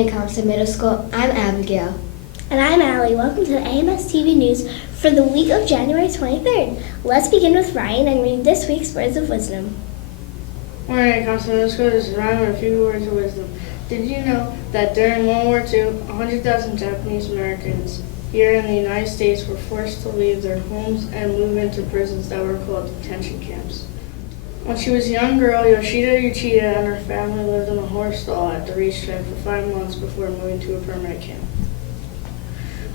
morning at Compton Middle School. I'm Abigail. And I'm Allie. Welcome to the AMS TV news for the week of January 23rd. Let's begin with Ryan and read this week's words of wisdom. Morning at Compton Middle School. This is Ryan with a few words of wisdom. Did you know that during World War II, 100,000 Japanese Americans here in the United States were forced to leave their homes and move into prisons that were called detention camps? When she was a young girl, Yoshida Uchida and her family lived in a horse stall at the racetrack for 5 months before moving to a permanent camp.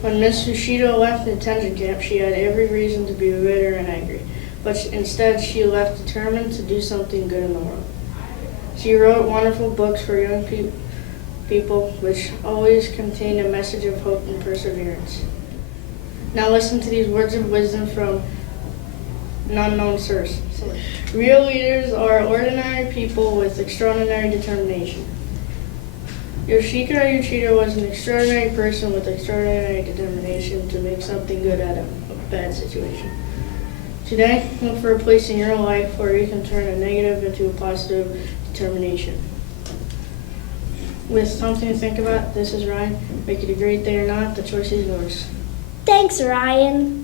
When Miss Uchida left the detention camp, she had every reason to be bitter and angry, but instead she left determined to do something good in the world. She wrote wonderful books for young people, which always contained a message of hope and perseverance. Now listen to these words of wisdom from an unknown source. Real leaders are ordinary people with extraordinary determination. Yoshida Uchida was an extraordinary person with extraordinary determination to make something good out of a bad situation. Today, look for a place in your life where you can turn a negative into a positive determination. With something to think about, this is Ryan. Make it a great day or not, the choice is yours. Thanks, Ryan.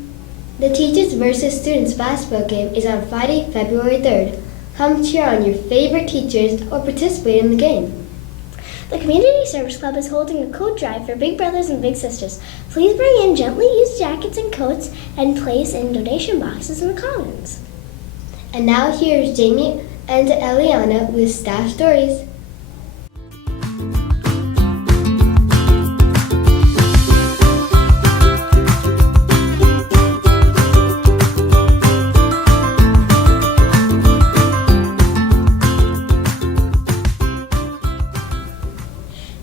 The Teachers versus Students basketball game is on Friday, February 3rd. Come cheer on your favorite teachers or participate in the game. The Community Service Club is holding a coat drive for big brothers and big sisters. Please bring in gently used jackets and coats and place in donation boxes in the Commons. And now here's Jamie and Eliana with staff stories.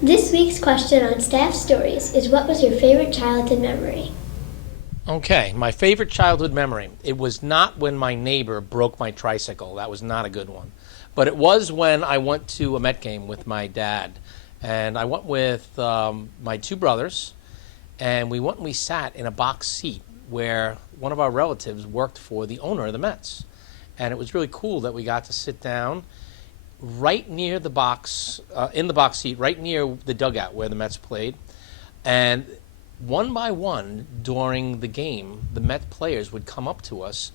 This week's question on Staff Stories is, what was your favorite childhood memory? Okay, my favorite childhood memory. It was not when my neighbor broke my tricycle. That was not a good one. But it was when I went to a Met game with my dad. And I went with my two brothers, and we went and we sat in a box seat where one of our relatives worked for the owner of the Mets. And it was really cool that we got to sit down right near the box, in the box seat, right near the dugout where the Mets played. And one by one during the game, the Met players would come up to us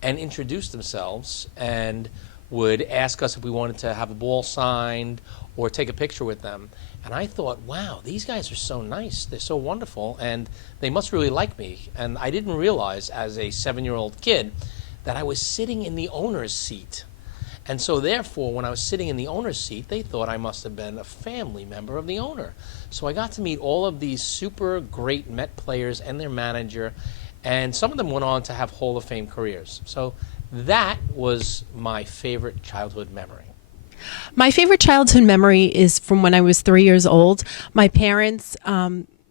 and introduce themselves and would ask us if we wanted to have a ball signed or take a picture with them. And I thought, wow, these guys are so nice. They're so wonderful, and they must really like me. And I didn't realize as a 7-year-old kid that I was sitting in the owner's seat. And so therefore, when I was sitting in the owner's seat, they thought I must have been a family member of the owner. So I got to meet all of these super great Met players and their manager, and some of them went on to have Hall of Fame careers. So that was my favorite childhood memory. My favorite childhood memory is from when I was 3 years old. My parents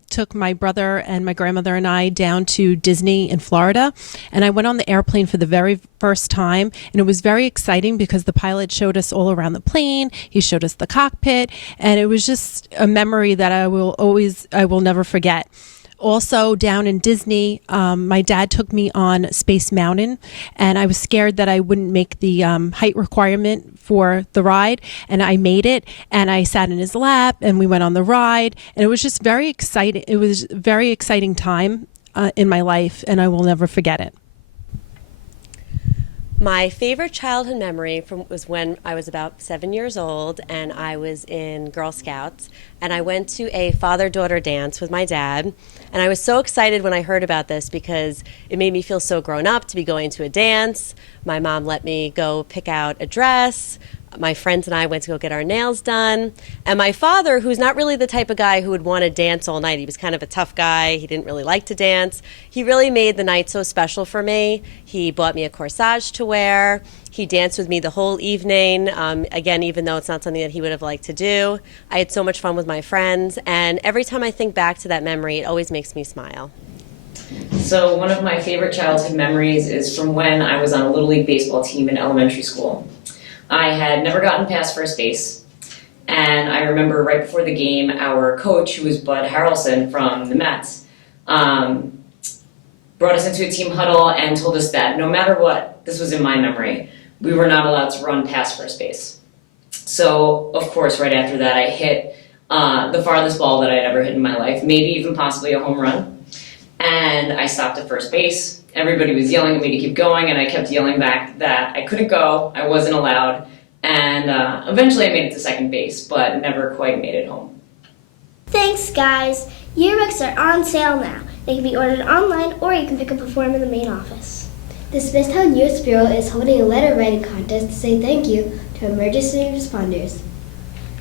took my brother and my grandmother and I down to Disney in Florida, and I went on the airplane for the very first time, and it was very exciting because the pilot showed us all around the plane. He showed us the cockpit, and it was just a memory that I will never forget. Also down in Disney, my dad took me on Space Mountain, and I was scared that I wouldn't make the height requirement for the ride, and I made it, and I sat in his lap, and we went on the ride, and it was just very exciting. It was a very exciting time in my life, and I will never forget it. My favorite childhood memory was when I was about 7 years old, and I was in Girl Scouts, and I went to a father-daughter dance with my dad, and I was so excited when I heard about this because it made me feel so grown up to be going to a dance. My mom let me go pick out a dress. My friends and I went to go get our nails done. And my father, who's not really the type of guy who would want to dance all night, he was kind of a tough guy. He didn't really like to dance. He really made the night so special for me. He bought me a corsage to wear. He danced with me the whole evening. Again, even though it's not something that he would have liked to do. I had so much fun with my friends. And every time I think back to that memory, it always makes me smile. So one of my favorite childhood memories is from when I was on a Little League baseball team in elementary school. I had never gotten past first base, and I remember right before the game, our coach, who was Bud Harrelson from the Mets, brought us into a team huddle and told us that no matter what, this was in my memory, we were not allowed to run past first base. So, of course, right after that, I hit the farthest ball that I'd ever hit in my life, maybe even possibly a home run. And I stopped at first base. Everybody was yelling at me to keep going, and I kept yelling back that I couldn't go, I wasn't allowed, and eventually I made it to second base, but never quite made it home. Thanks, guys. Yearbooks are on sale now. They can be ordered online, or you can pick up a form in the main office. The Smithtown Youth Bureau is holding a letter writing contest to say thank you to emergency responders.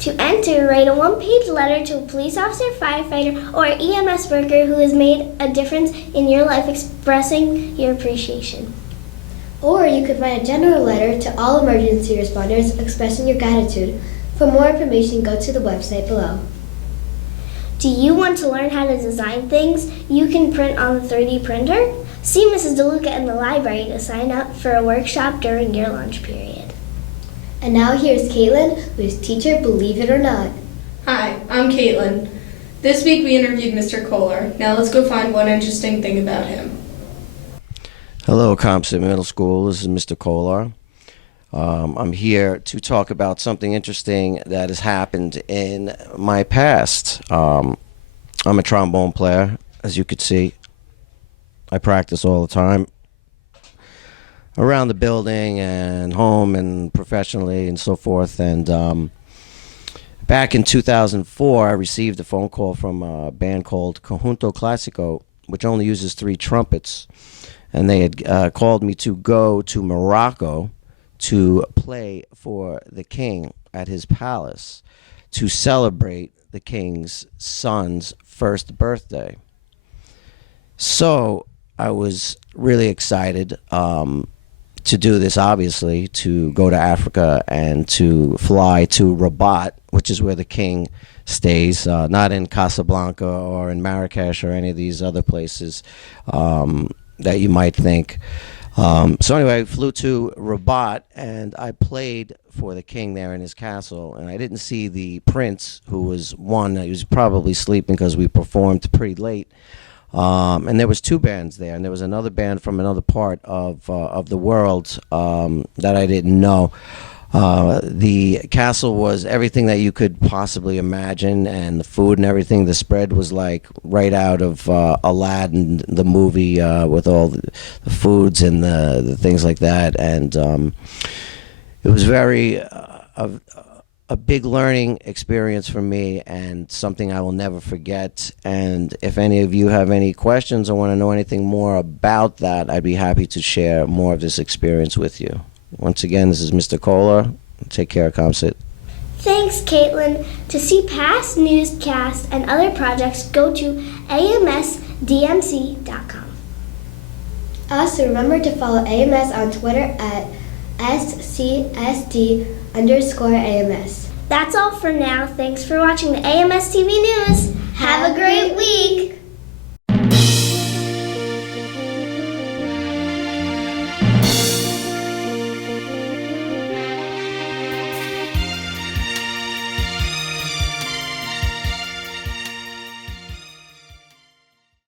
To enter, write a one-page letter to a police officer, firefighter, or EMS worker who has made a difference in your life expressing your appreciation. Or you could write a general letter to all emergency responders expressing your gratitude. For more information, go to the website below. Do you want to learn how to design things you can print on the 3D printer? See Mrs. DeLuca in the library to sign up for a workshop during your lunch period. And now here's Caitlin, who is teacher Believe It or Not. Hi, I'm Caitlin. This week we interviewed Mr. Kohler. Now let's go find one interesting thing about him. Hello, Compton Middle School. This is Mr. Kohler. I'm here to talk about something interesting that has happened in my past. I'm a trombone player, as you could see. I practice all the time around the building and home and professionally and so forth. And back in 2004, I received a phone call from a band called Conjunto Clásico, which only uses 3 trumpets. And they had called me to go to Morocco to play for the king at his palace to celebrate the king's son's first birthday. So I was really excited to do this, obviously, to go to Africa and to fly to Rabat, which is where the king stays, not in Casablanca or in Marrakesh or any of these other places that you might think. So anyway, I flew to Rabat, and I played for the king there in his castle, and I didn't see the prince, who was one. He was probably sleeping because we performed pretty late. And there was 2 bands there, and there was another band from another part of the world that I didn't know. The castle was everything that you could possibly imagine, and the food and everything. The spread was like right out of Aladdin, the movie, with all the foods and the things like that. And it was very a big learning experience for me, and something I will never forget. And if any of you have any questions or want to know anything more about that, I'd be happy to share more of this experience with you. Once again, this is Mr. Kohler. Take care, Comsit. Thanks, Caitlin. To see past newscasts and other projects, go to amsdmc.com. Also, remember to follow AMS on Twitter at SCSD_AMS. That's all for now. Thanks for watching the AMS TV News.